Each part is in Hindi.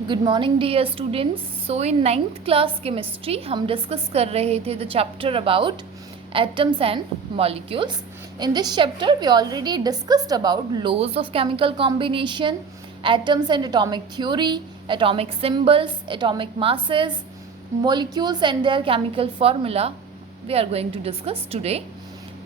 Good morning dear students. So in ninth class chemistry हम डिस्कस कर रहे थे the chapter about atoms and molecules. In this chapter we already discussed about laws of chemical combination, atoms and atomic theory, atomic symbols, atomic masses, molecules and their chemical formula we are going to discuss today.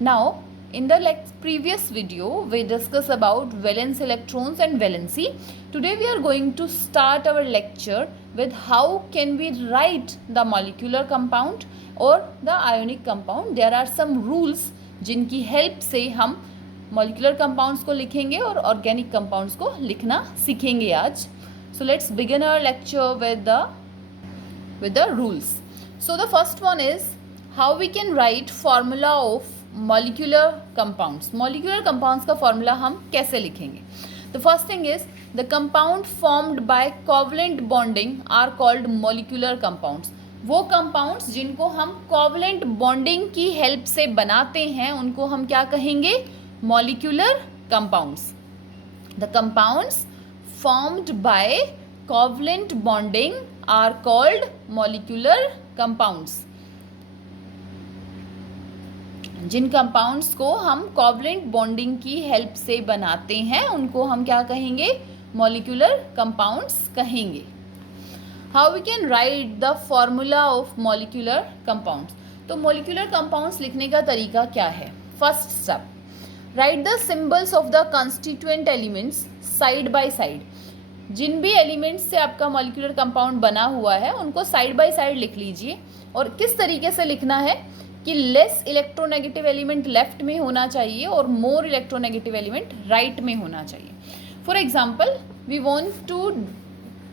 Now in the previous video we discussed about valence electrons and valency. Today we are going to start our lecture with how can we write the molecular compound or the ionic compound. There are some rules जिनकी हेल्प से हम मॉलिक्यूलर कंपाउंड्स को लिखेंगे और ऑर्गेनिक कंपाउंड्स को लिखना सीखेंगे आज. So let's begin our lecture with the rules. So the first one is how we can write formula of molecular compounds. Molecular compounds का formula हम कैसे लिखेंगे? The first thing is the compound formed by covalent bonding are called molecular compounds. वो compounds जिनको हम covalent bonding की help से बनाते हैं उनको हम क्या कहेंगे? Molecular compounds. The compounds formed by covalent bonding are called molecular compounds. जिन कंपाउंड्स को हम कोवलेंट बॉन्डिंग की हेल्प से बनाते हैं उनको हम क्या कहेंगे? मॉलिक्यूलर कंपाउंड्स कहेंगे. How we can write the formula of molecular compounds. तो मॉलिक्यूलर कंपाउंड्स लिखने का तरीका क्या है? First step, write the symbols of the constituent elements side by side. जिन भी एलिमेंट्स से आपका मॉलिक्यूलर कंपाउंड बना हुआ है उनको साइड बाय साइड लिख लीजिए. और किस तरीके से लिखना है कि लेस इलेक्ट्रोनेगेटिव एलिमेंट लेफ्ट में होना चाहिए और मोर इलेक्ट्रोनेगेटिव एलिमेंट राइट में होना चाहिए. For example we want to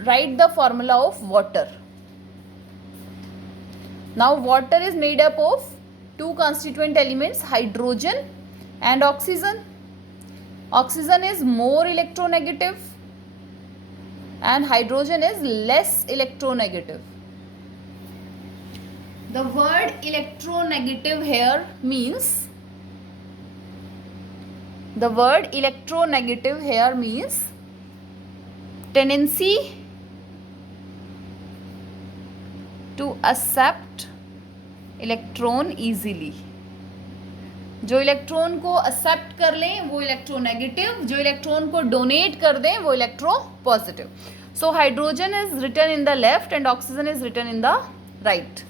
write the formula of water. Now water is made up of two constituent elements, hydrogen and oxygen. Oxygen is more electronegative and hydrogen is less electronegative. The word electronegative here means tendency to accept electron easily. जो इलेक्ट्रॉन को एक्सेप्ट कर लें वो इलेक्ट्रोनेगेटिव, जो इलेक्ट्रॉन को डोनेट कर दें वो electropositive. So hydrogen is written in the left and oxygen is written in the right.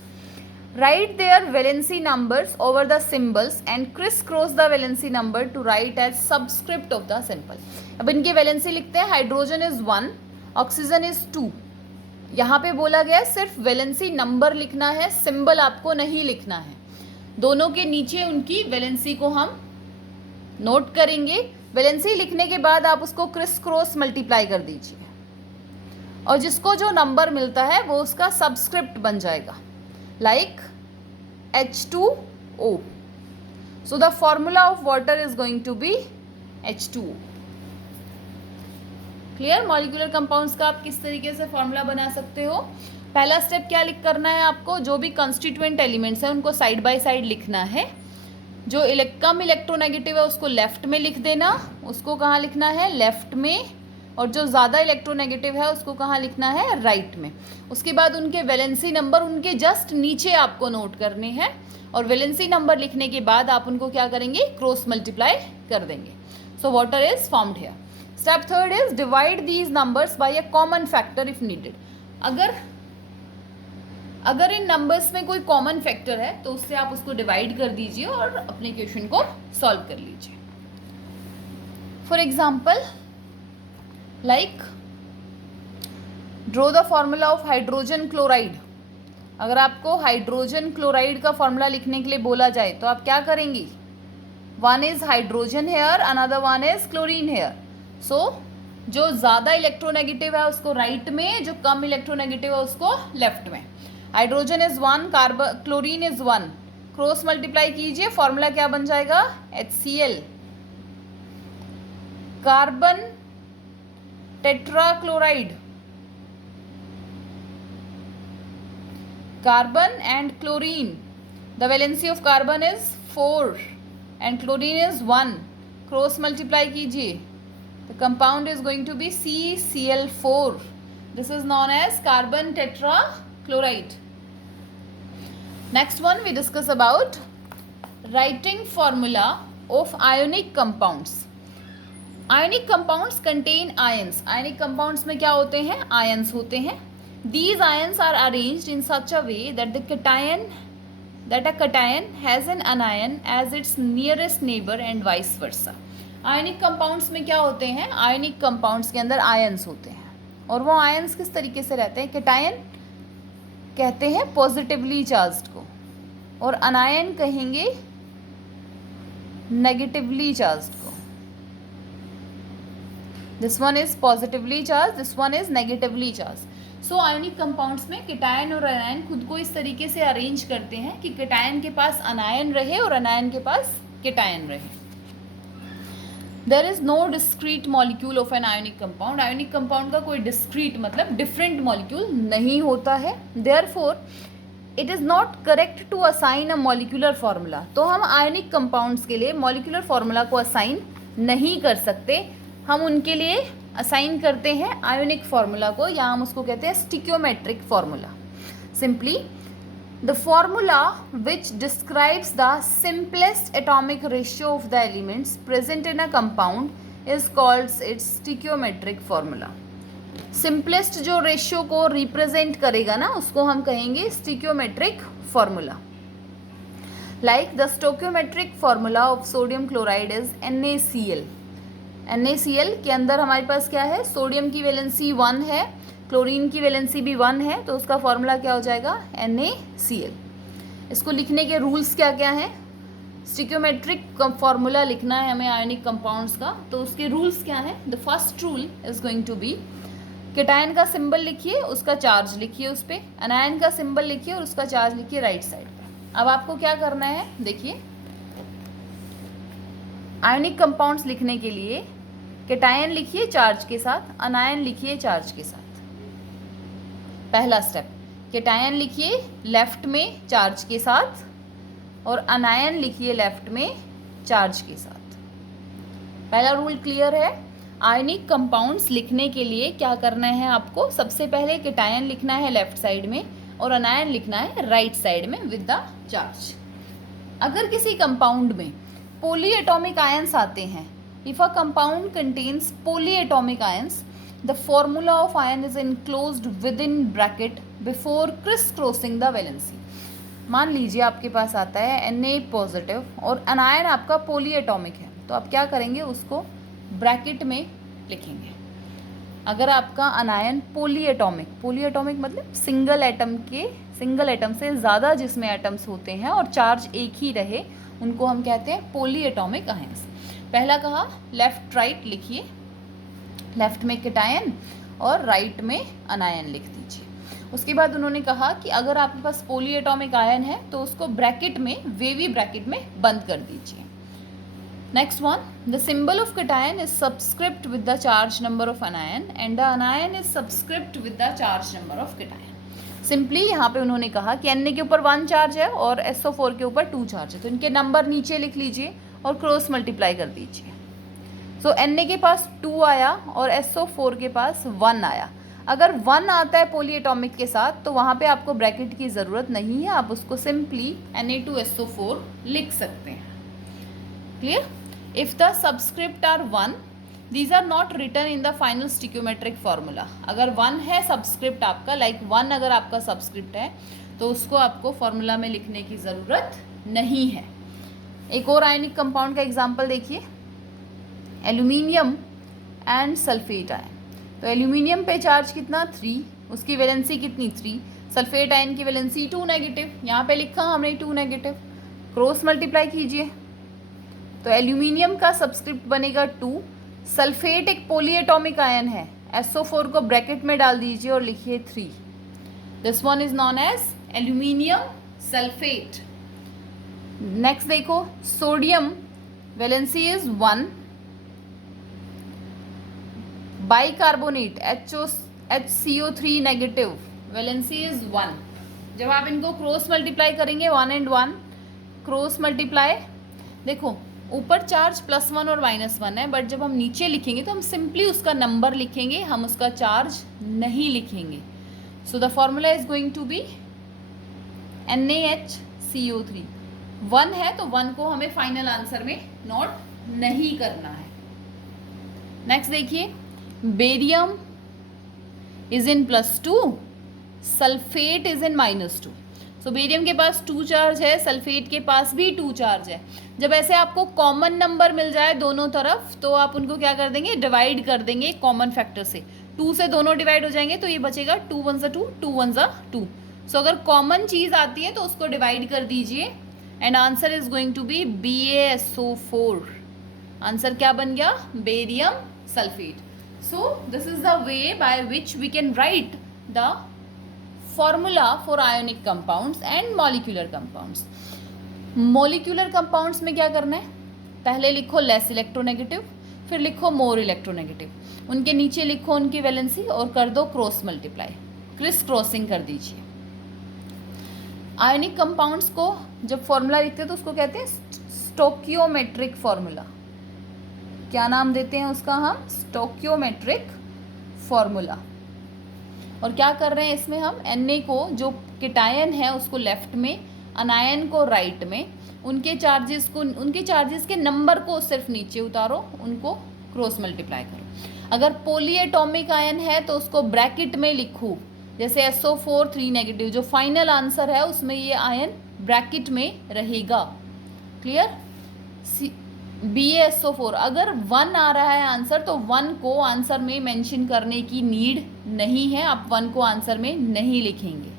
Write their valency numbers over the symbols and criss cross the valency number to write as subscript of the symbol. अब इनकी वैलेंसी लिखते हैं. Hydrogen is 1, oxygen is 2. यहाँ पे बोला गया है सिर्फ वैलेंसी नंबर लिखना है, सिंबल आपको नहीं लिखना है. दोनों के नीचे उनकी वैलेंसी को हम नोट करेंगे. वैलेंसी लिखने के बाद आप उसको क्रिस क्रॉस मल्टीप्लाई कर दीजिए और जिसको जो नंबर मिलता है वो उसका सबस्क्रिप्ट बन जाएगा, like H2O. So the formula of water is going to be H2O. Clear? Molecular compounds का आप किस तरीके से फॉर्मूला बना सकते हो. पहला स्टेप क्या लिख करना है आपको? जो भी कंस्टिट्यूएंट एलिमेंट्स हैं उनको साइड बाय साइड लिखना है. जो कम इलेक्ट्रोनेगेटिव है उसको लेफ्ट में लिख देना. उसको कहाँ लिखना है? लेफ्ट में. और जो ज़्यादा इलेक्ट्रोनेगेटिव है उसको कहाँ लिखना है? राइट में. उसके बाद उनके वैलेंसी नंबर उनके जस्ट नीचे आपको नोट करने हैं और वैलेंसी नंबर लिखने के बाद आप उनको क्या करेंगे? क्रॉस मल्टीप्लाई कर देंगे. So water is formed here. Step third is divide these numbers by a common factor if needed. अगर इन नंबर्स में कोई कॉमन फैक्टर है तो उससे आप उसको डिवाइड कर दीजिए और अपने क्वेश्चन को सॉल्व कर लीजिए. For example like draw the formula of hydrogen chloride. अगर आपको हाइड्रोजन क्लोराइड का फॉर्मूला लिखने के लिए बोला जाए तो आप क्या करेंगी? One is hydrogen here, another one is chlorine here. So जो ज़्यादा इलेक्ट्रोनेगेटिव है उसको राइट में, जो कम इलेक्ट्रोनेगेटिव है उसको लेफ्ट में. Hydrogen is 1, chlorine is 1. Cross multiply कीजिए, फॉर्मूला क्या बन जाएगा? HCl. Carbon tetrachloride. Carbon and chlorine, the valency of carbon is 4 and chlorine is 1. Cross multiply कीजिए, the compound is going to be CCl4. This is known as carbon tetrachloride. Next one we discuss about writing formula of ionic compounds. Ionic compounds contain ions. Ionic compounds में क्या होते हैं? Ions होते हैं. These ions are arranged in such a way that a cation has an anion as its nearest neighbor and vice versa. Ionic compounds में क्या होते हैं? Ionic compounds के अंदर ions होते हैं और वो ions किस तरीके से रहते हैं? cation कहते हैं पॉजिटिवली चार्ज्ड को और anion कहेंगे नेगेटिवली चार्ज्ड को. This one is positively charged, this one is negatively charged. So ionic compounds में cation और anion खुद को इस तरीके से अरेंज करते हैं कि cation के पास anion रहे और anion के पास cation रहे. There is no discrete molecule of an ionic compound. Ionic compound का कोई discrete मतलब different molecule नहीं होता है. Therefore it is not correct to assign a molecular formula. तो हम ionic compounds के लिए molecular formula को assign नहीं कर सकते. हम उनके लिए असाइन करते हैं आयोनिक फार्मूला को या हम उसको कहते हैं stoichiometric formula. Simply the formula which describes the simplest atomic ratio of the elements present in a compound is called its stoichiometric formula. Simplest जो रेशियो को रिप्रेजेंट करेगा ना उसको हम कहेंगे stoichiometric formula. Like the stoichiometric formula of sodium chloride is NaCl. NaCl के अंदर हमारे पास क्या है? सोडियम की वैलेंसी 1 है, क्लोरीन की वैलेंसी भी 1 है, तो उसका फॉर्मूला क्या हो जाएगा? NaCl. इसको लिखने के रूल्स क्या क्या हैं? स्टिक्योमेट्रिक फार्मूला लिखना है हमें आयोनिक कंपाउंड्स का, तो उसके रूल्स क्या हैं? The first rule is going to be cation का सिंबल लिखिए, उसका चार्ज लिखिए उस पर, anion का सिंबल लिखिए और उसका चार्ज लिखिए राइट साइड पर. अब आपको क्या करना है? देखिए आयोनिक कंपाउंड्स लिखने के लिए cation लिखिए चार्ज के साथ, anion लिखिए चार्ज के साथ. पहला स्टेप, cation लिखिए लेफ्ट में चार्ज के साथ और anion लिखिए लेफ्ट में चार्ज के साथ. पहला रूल क्लियर है? आयोनिक कंपाउंड्स लिखने के लिए क्या करना है आपको? सबसे पहले cation लिखना है लेफ्ट साइड में और anion लिखना है राइट साइड में विद द चार्ज. अगर किसी कंपाउंड में polyatomic ions आते हैं, if a compound contains polyatomic ions, the formula of ion is enclosed within bracket before crisscrossing the valency. मान लीजिए आपके पास आता है Na पॉजिटिव और anion आपका polyatomic है, तो आप क्या करेंगे? उसको ब्रैकेट में लिखेंगे. अगर आपका anion polyatomic मतलब सिंगल एटम से ज़्यादा जिसमें एटम्स होते हैं और चार्ज एक ही रहे, उनको हम कहते हैं पोलीएटॉमिक आयंस. पहला कहा लेफ्ट राइट लिखिए, लेफ्ट में cation और राइट में anion लिख दीजिए. उसके बाद उन्होंने कहा कि अगर आपके पास पोलीएटॉमिक आयन है तो उसको ब्रैकेट में, वेवी ब्रैकेट में बंद कर दीजिए. Next one, the symbol of cation is subscript with the charge number of anion and the anion is subscript with the charge number of cation. Simply यहाँ पे उन्होंने कहा कि Na के ऊपर 1 चार्ज है और SO4 के ऊपर 2 चार्ज है, तो इनके नंबर नीचे लिख लीजिए और क्रॉस मल्टीप्लाई कर दीजिए. सो Na के पास 2 आया और SO4 के पास 1 आया. अगर 1 आता है पोलीएटॉमिक के साथ तो वहाँ पे आपको ब्रैकेट की ज़रूरत नहीं है, आप उसको सिंपली Na2SO4 लिख सकते हैं. Clear? If the subscript are 1, these are not written in the final stoichiometric formula. अगर 1 है सबस्क्रिप्ट आपका, लाइक 1 अगर आपका सबस्क्रिप्ट है तो उसको आपको फॉर्मूला में लिखने की ज़रूरत नहीं है. एक और आयनिक कंपाउंड का एग्जांपल देखिए, एल्यूमिनियम एंड सल्फेट आयन. तो एल्यूमिनियम पे चार्ज कितना? 3, उसकी वैलेंसी कितनी? 3. सल्फेट आयन की वैलेंसी 2 नेगेटिव, यहाँ पे लिखा हमने 2 नेगेटिव. क्रॉस मल्टीप्लाई कीजिए तो एल्यूमिनियम का सबस्क्रिप्ट बनेगा 2. सल्फेट एक पोलीएटॉमिक आयन है, SO4 को ब्रैकेट में डाल दीजिए और लिखिए 3. This one is known as aluminium sulphate. Next देखो, sodium valency is 1, bicarbonate HCO3 negative valency is 1. जब आप इनको क्रॉस मल्टीप्लाई करेंगे 1 and 1 क्रॉस मल्टीप्लाई, देखो ऊपर चार्ज +1 और -1 है, बट जब हम नीचे लिखेंगे तो हम सिंपली उसका नंबर लिखेंगे, हम उसका चार्ज नहीं लिखेंगे. So the formula is going to be NaHCO3. 1 है तो 1 को हमें फाइनल आंसर में नोट नहीं करना है. नेक्स्ट देखिए, barium is in +2, sulphate is in -2. So barium के पास 2 चार्ज है, सल्फेट के पास भी 2 चार्ज है. जब ऐसे आपको कॉमन नंबर मिल जाए दोनों तरफ तो आप उनको क्या कर देंगे, डिवाइड कर देंगे कॉमन फैक्टर से. 2 से दोनों डिवाइड हो जाएंगे तो ये बचेगा 2 1 2, 2 1 2. सो अगर कॉमन चीज़ आती है तो उसको डिवाइड कर दीजिए and answer is going to be BaSO4. Answer क्या बन गया, barium sulphate. So this is the way by which we can write the formula for ionic compounds and molecular compounds. Molecular compounds में क्या करना है, पहले लिखो लेस इलेक्ट्रोनेगेटिव, फिर लिखो मोर इलेक्ट्रोनेगेटिव, उनके नीचे लिखो उनकी वैलेंसी और कर दो क्रॉस मल्टीप्लाई, क्रिस क्रॉसिंग कर दीजिए. आयोनिक कंपाउंड्स को जब फॉर्मूला लिखते हैं तो उसको कहते हैं स्टोकियोमेट्रिक फॉर्मूला. क्या नाम देते हैं उसका हम, स्टोकियोमेट्रिक फॉर्मूला. और क्या कर रहे हैं इसमें हम, Na को जो केटायन है उसको लेफ्ट में, अनायन को राइट में, उनके चार्जेस के नंबर को सिर्फ नीचे उतारो, उनको क्रॉस मल्टीप्लाई करो. अगर पॉलीएटॉमिक आयन है तो उसको ब्रैकेट में लिखो, जैसे SO4 3 नेगेटिव, जो फाइनल आंसर है उसमें ये आयन ब्रैकेट में रहेगा. क्लियर. BaSO4, अगर 1 आ रहा है आंसर तो 1 को आंसर में मेंशन करने की नीड नहीं है, आप 1 को आंसर में नहीं लिखेंगे.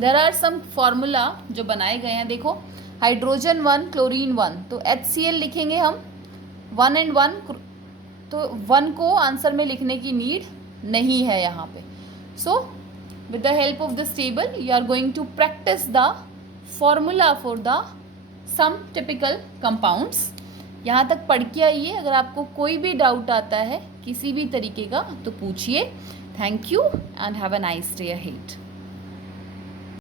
देयर आर सम फॉर्मूला जो बनाए गए हैं, देखो हाइड्रोजन 1 क्लोरीन 1, तो HCl लिखेंगे हम 1 and 1, तो 1 को आंसर में लिखने की नीड नहीं है यहाँ पे. So with the help of this table you are going to practise the formula for the some typical compounds. यहाँ तक पढ़ के आइए, अगर आपको कोई भी डाउट आता है किसी भी तरीके का तो पूछिए. Thank you and have a nice day ahead.